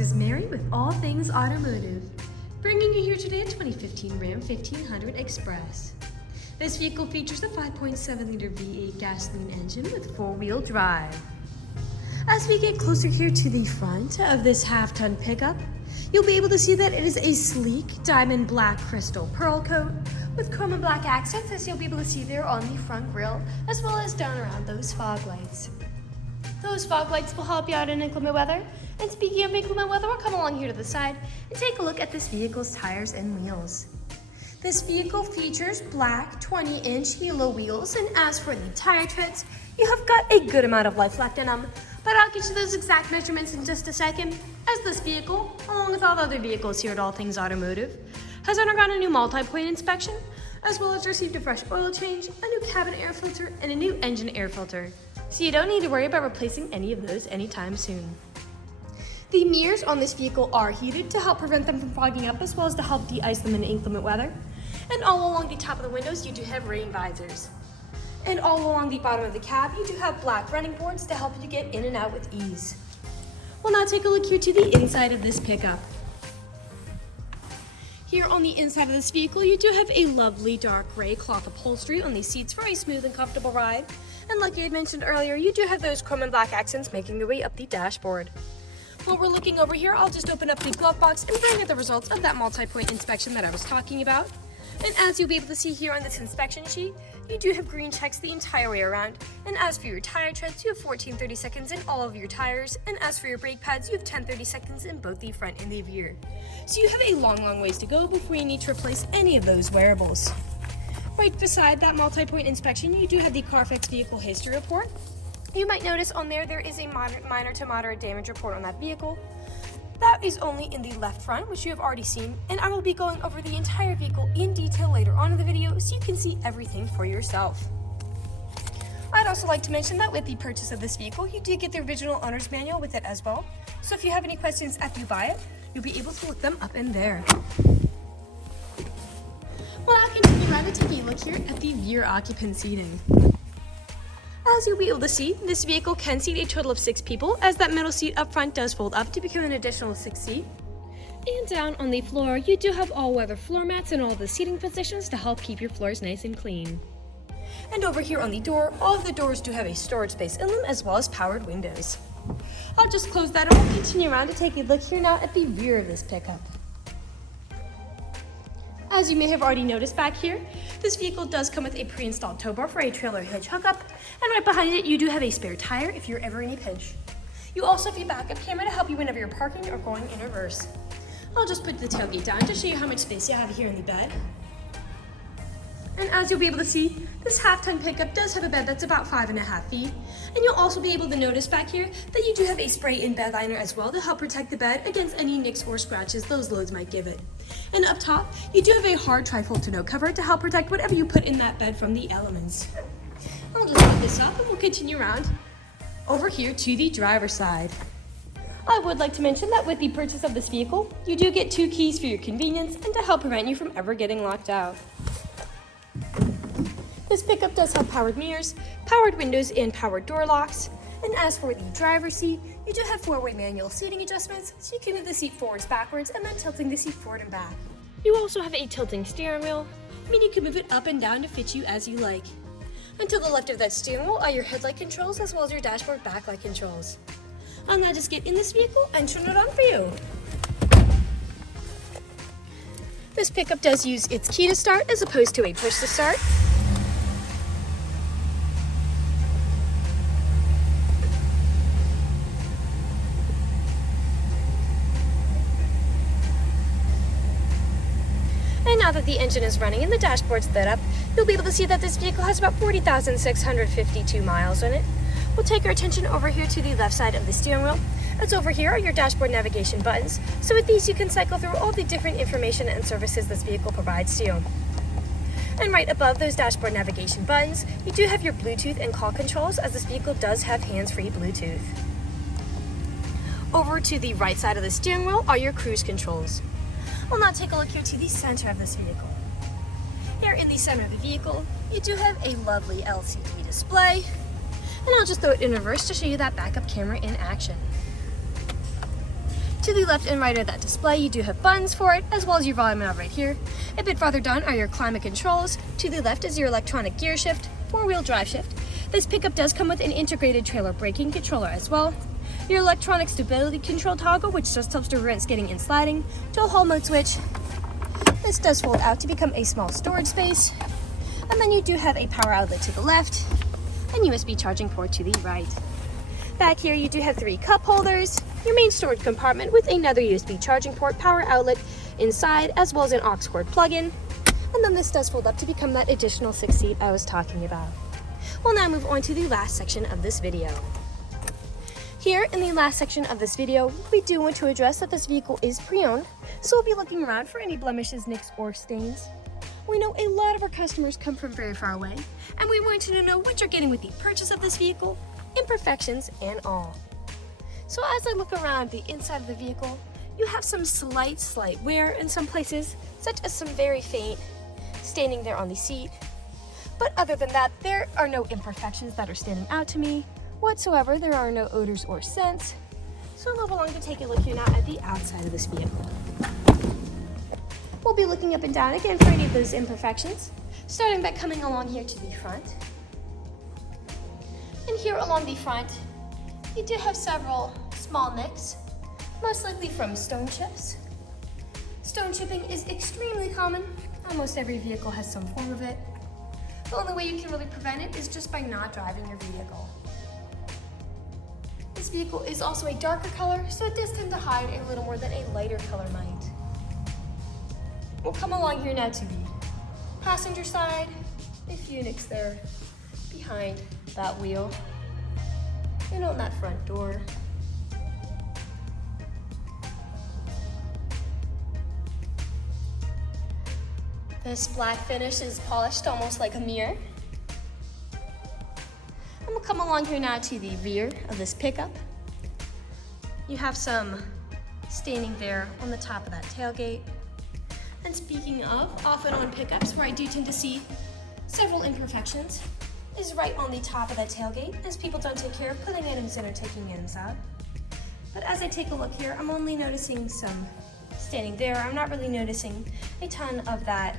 This is Mary with All Things Automotive, bringing you here today a 2015 Ram 1500 Express. This vehicle features a 5.7-liter V8 gasoline engine with four-wheel drive. As we get closer here to the front of this half-ton pickup, you'll be able to see that it is a sleek diamond black crystal pearl coat with chrome and black accents, as you'll be able to see there on the front grille, as well as down around those fog lights. Those fog lights will help you out in inclement weather. And speaking of inclement weather, we'll come along here to the side and take a look at this vehicle's tires and wheels. This vehicle features black 20-inch HELO wheels, and as for the tire treads, you have got a good amount of life left in them. But I'll get you those exact measurements in just a second, as this vehicle, along with all the other vehicles here at All Things Automotive, has undergone a new multi-point inspection, as well as received a fresh oil change, a new cabin air filter, and a new engine air filter. So you don't need to worry about replacing any of those anytime soon. The mirrors on this vehicle are heated to help prevent them from fogging up, as well as to help de-ice them in inclement weather. And all along the top of the windows, you do have rain visors. And all along the bottom of the cab, you do have black running boards to help you get in and out with ease. We'll now take a look here to the inside of this pickup. Here on the inside of this vehicle, you do have a lovely dark gray cloth upholstery on the seats for a smooth and comfortable ride. And like I had mentioned earlier, you do have those chrome and black accents making their way up the dashboard. While we're looking over here, I'll just open up the glove box and bring you the results of that multi-point inspection that I was talking about. And as you'll be able to see here on this inspection sheet, you do have green checks the entire way around. And as for your tire treads, you have 14 seconds in all of your tires. And as for your brake pads, you have 10 seconds in both the front and the rear. So you have a long ways to go before you need to replace any of those wearables. Right beside that multi-point inspection, you do have the Carfax Vehicle History Report. You might notice on there is a minor to moderate damage report on that vehicle. That is only in the left front, which you have already seen, and I will be going over the entire vehicle in detail later on in the video so you can see everything for yourself. I'd also like to mention that with the purchase of this vehicle, you do get the original owner's manual with it as well. So if you have any questions after you buy it, you'll be able to look them up in there. Well, I'll continue around to take a look here at the rear occupant seating. As you'll be able to see, this vehicle can seat a total of 6 people, as that middle seat up front does fold up to become an additional 6 seat. And down on the floor, you do have all-weather floor mats in all the seating positions to help keep your floors nice and clean. And over here on the door, all of the doors do have a storage space in them, as well as powered windows. I'll just close that and we'll continue around to take a look here now at the rear of this pickup. As you may have already noticed back here, this vehicle does come with a pre-installed tow bar for a trailer hitch hookup, and right behind it you do have a spare tire if you're ever in a pinch. You also have a backup camera to help you whenever you're parking or going in reverse. I'll just put the tailgate down to show you how much space you have here in the bed. And as you'll be able to see, this half-ton pickup does have a bed that's about 5.5 feet. And you'll also be able to notice back here that you do have a spray-in bedliner as well to help protect the bed against any nicks or scratches those loads might give it. And up top, you do have a hard trifold tonneau cover to help protect whatever you put in that bed from the elements. I'll just put this up and we'll continue around over here to the driver's side. I would like to mention that with the purchase of this vehicle, you do get 2 keys for your convenience and to help prevent you from ever getting locked out. This pickup does have powered mirrors, powered windows, and powered door locks. And as for the driver's seat, you do have 4-way manual seating adjustments, so you can move the seat forwards, backwards, and then tilting the seat forward and back. You also have a tilting steering wheel, meaning you can move it up and down to fit you as you like. And to the left of that steering wheel are your headlight controls, as well as your dashboard backlight controls. I'll now just get in this vehicle and turn it on for you. This pickup does use its key to start as opposed to a push to start. And now that the engine is running and the dashboard's lit up, you'll be able to see that this vehicle has about 40,652 miles on it. We'll take our attention over here to the left side of the steering wheel. As over here are your dashboard navigation buttons. So with these you can cycle through all the different information and services this vehicle provides to you. And right above those dashboard navigation buttons, you do have your Bluetooth and call controls, as this vehicle does have hands-free Bluetooth. Over to the right side of the steering wheel are your cruise controls. We'll now take a look here to the center of this vehicle. Here in the center of the vehicle, you do have a lovely LCD display. And I'll just throw it in reverse to show you that backup camera in action. To the left and right of that display, you do have buttons for it, as well as your volume knob right here. A bit farther down are your climate controls. To the left is your electronic gear shift, four-wheel drive shift. This pickup does come with an integrated trailer braking controller as well. Your electronic stability control toggle, which just helps to prevent skidding and sliding. Dual hold mode switch. This does fold out to become a small storage space. And then you do have a power outlet to the left and USB charging port to the right. Back here you do have 3 cup holders, your main storage compartment with another USB charging port, power outlet inside, as well as an aux cord plug-in. And then this does fold up to become that additional 6th seat I was talking about. We'll now move on to the last section of this video. Here in the last section of this video, we do want to address that this vehicle is pre-owned, so we'll be looking around for any blemishes, nicks, or stains. We know a lot of our customers come from very far away, and we want you to know what you're getting with the purchase of this vehicle, imperfections and all. So as I look around the inside of the vehicle, you have some slight wear in some places, such as some very faint staining there on the seat. But other than that, there are no imperfections that are standing out to me whatsoever. There are no odors or scents. So we'll move along to take a look here now at the outside of this vehicle. We'll be looking up and down again for any of those imperfections, starting by coming along here to the front. And here along the front, you do have several small nicks, most likely from stone chips. Stone chipping is extremely common. Almost every vehicle has some form of it. The only way you can really prevent it is just by not driving your vehicle. This vehicle is also a darker color, so it does tend to hide a little more than a lighter color might. We'll come along here now to the passenger side. A few nicks there behind that wheel and on that front door. This black finish is polished almost like a mirror. And we'll come along here now to the rear of this pickup. You have some staining there on the top of that tailgate. And speaking of off and on pickups, where I do tend to see several imperfections, is right on the top of that tailgate, as people don't take care of putting items in or taking items out. But as I take a look here, I'm only noticing some staining there. I'm not really noticing a ton of that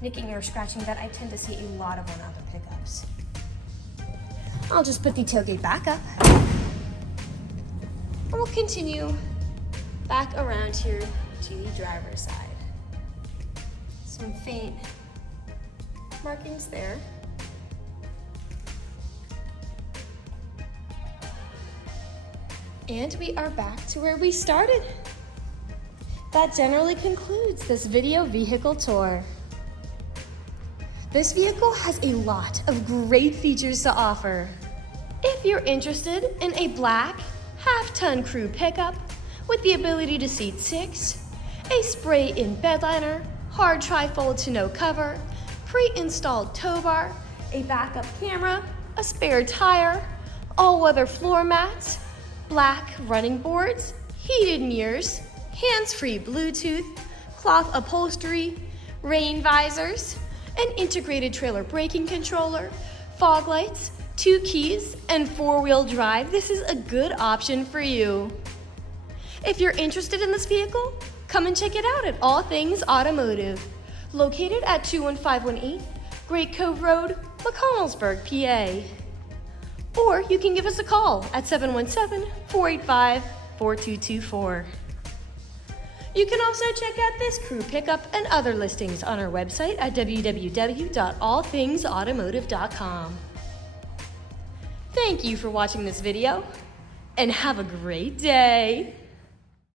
nicking or scratching that I tend to see a lot of on other pickups. I'll just put the tailgate back up. And we'll continue back around here to the driver's side. Some faint markings there. And we are back to where we started. That generally concludes this video vehicle tour. This vehicle has a lot of great features to offer. If you're interested in a black half-ton crew pickup with the ability to seat 6, a spray-in bedliner, hard tri-fold tonneau cover, pre-installed tow bar, a backup camera, a spare tire, all-weather floor mats, black running boards, heated mirrors, hands-free Bluetooth, cloth upholstery, rain visors, an integrated trailer braking controller, fog lights, 2 keys, and 4-wheel drive, this is a good option for you. If you're interested in this vehicle, come and check it out at All Things Automotive, located at 21518 Great Cove Road, McConnellsburg, PA. Or you can give us a call at 717-485-4224. You can also check out this crew pickup and other listings on our website at www.allthingsautomotive.com. Thank you for watching this video, and have a great day.